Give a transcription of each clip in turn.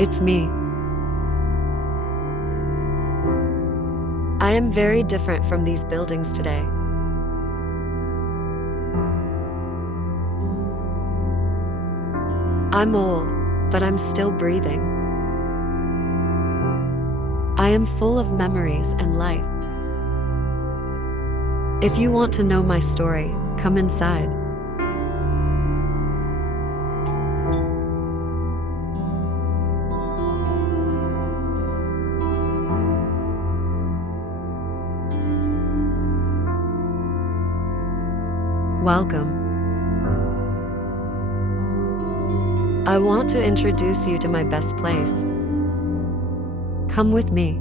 It's me. I am very different from these buildings today. I'm old, but I'm still breathing. I am full of memories and life. If you want to know my story, come inside. Welcome. I want to introduce you to my best place. Come with me.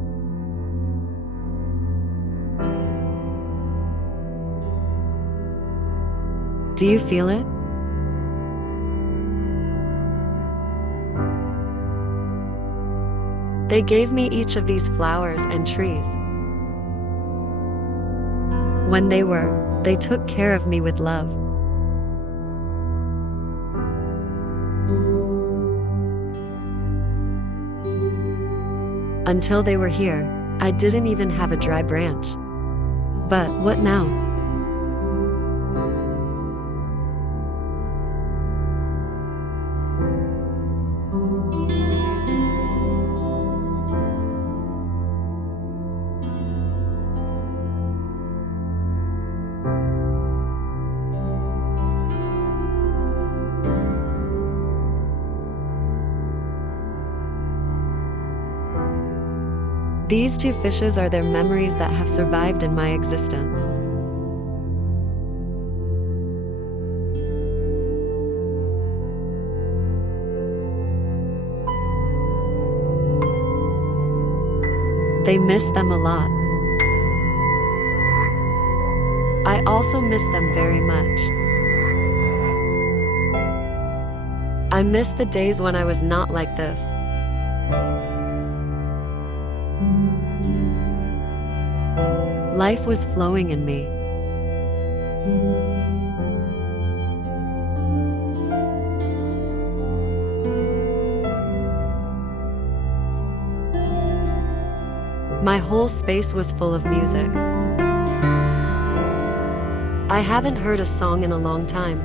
Do you feel it? They gave me each of these flowers and trees. When they took care of me with love. Until they were here, I didn't even have a dry branch. But what now? These two fishes are their memories that have survived in my existence. They miss them a lot. I also miss them very much. I miss the days when I was not like this. Life was flowing in me. My whole space was full of music. I haven't heard a song in a long time.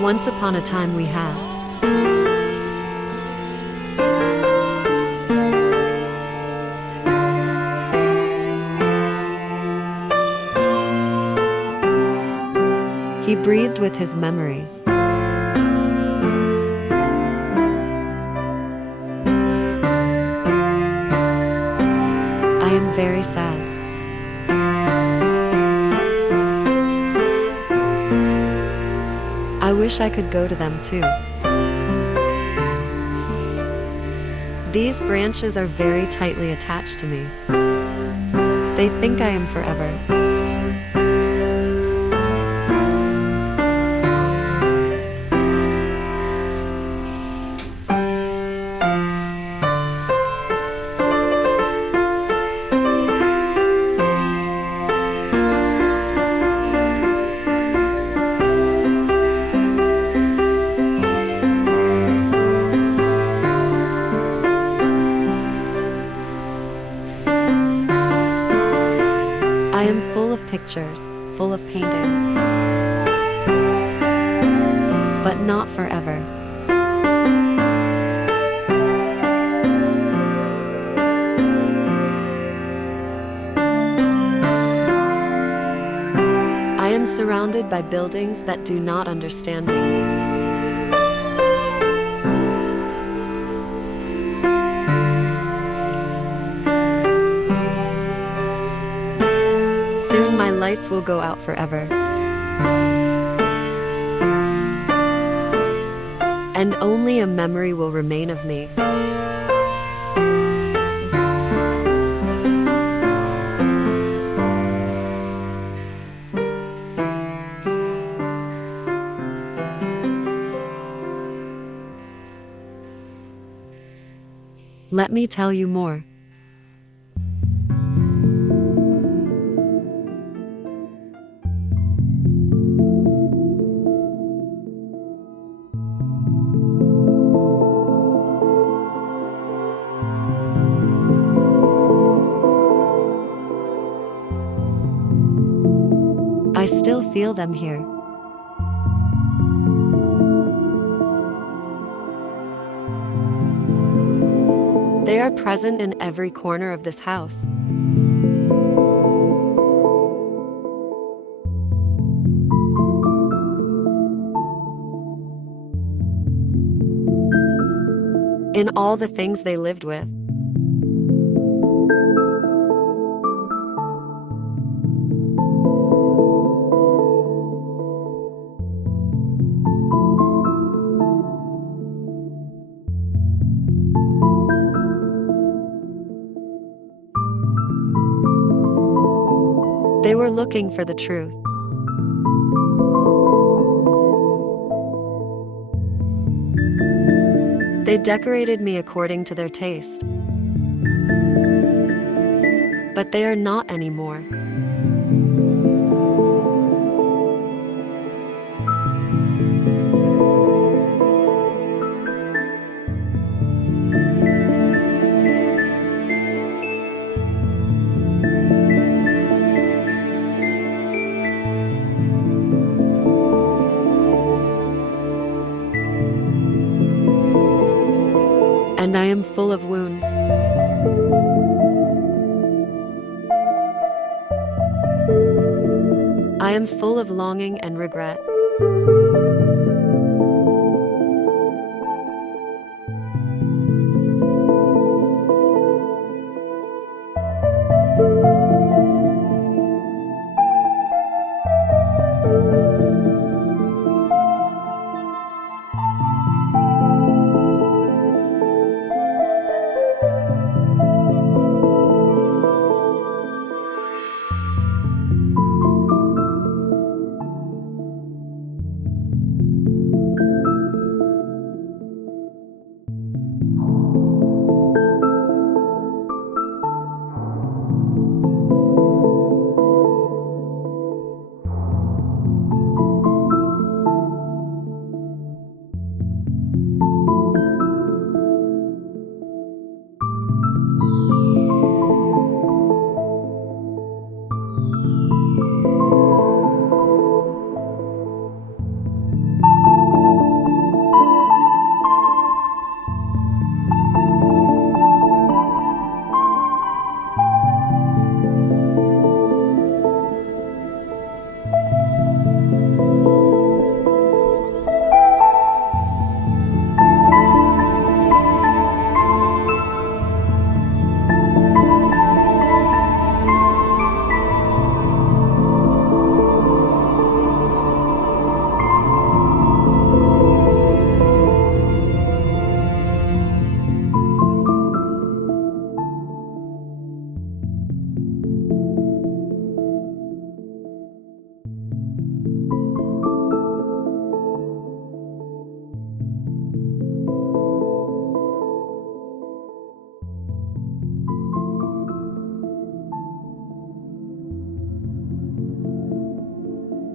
Once upon a time we had. He breathed with his memories. I am very sad. I wish I could go to them too. These branches are very tightly attached to me. They think I am forever. I am full of pictures, full of paintings, but not forever. I am surrounded by buildings that do not understand me. Soon my lights will go out forever. And only a memory will remain of me. Let me tell you more. I still feel them here. They are present in every corner of this house. In all the things they lived with. They were looking for the truth. They decorated me according to their taste. But they are not anymore. And I am full of wounds. I am full of longing and regret.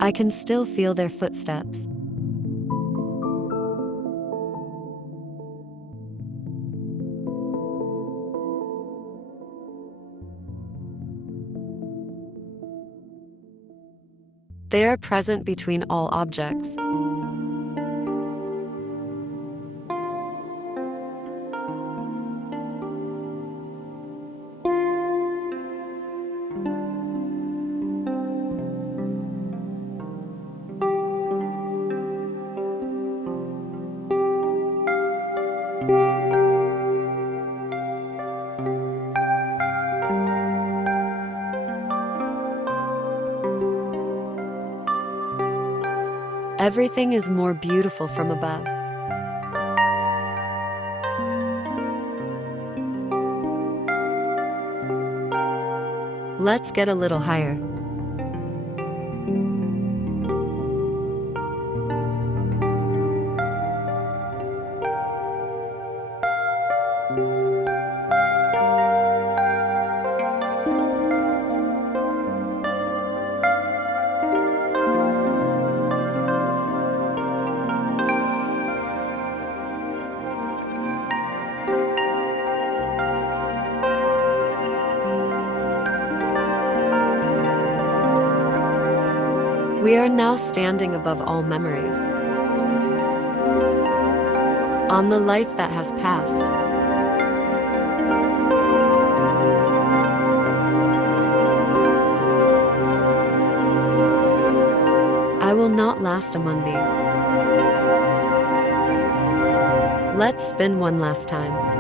I can still feel their footsteps. They are present between all objects. Everything is more beautiful from above. Let's get a little higher. We are now standing above all memories, on the life that has passed. I will not last among these. Let's spin one last time.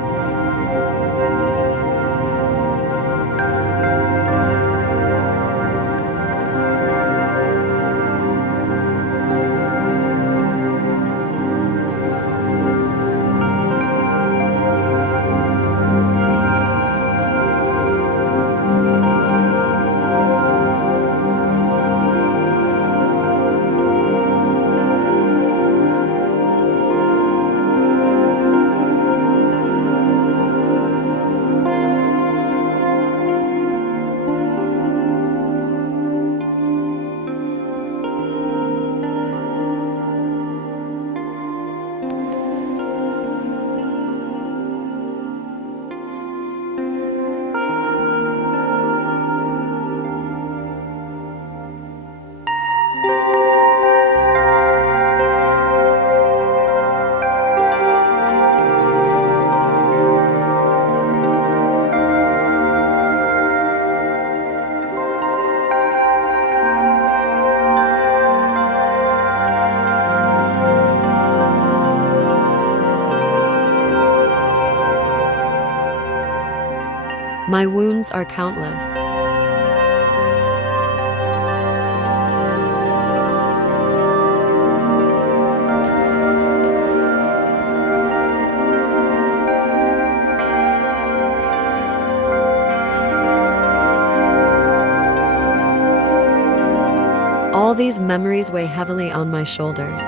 My wounds are countless. All these memories weigh heavily on my shoulders.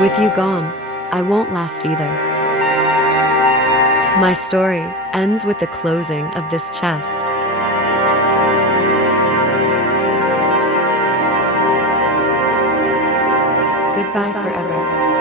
With you gone, I won't last either. My story ends with the closing of this chest. Goodbye forever.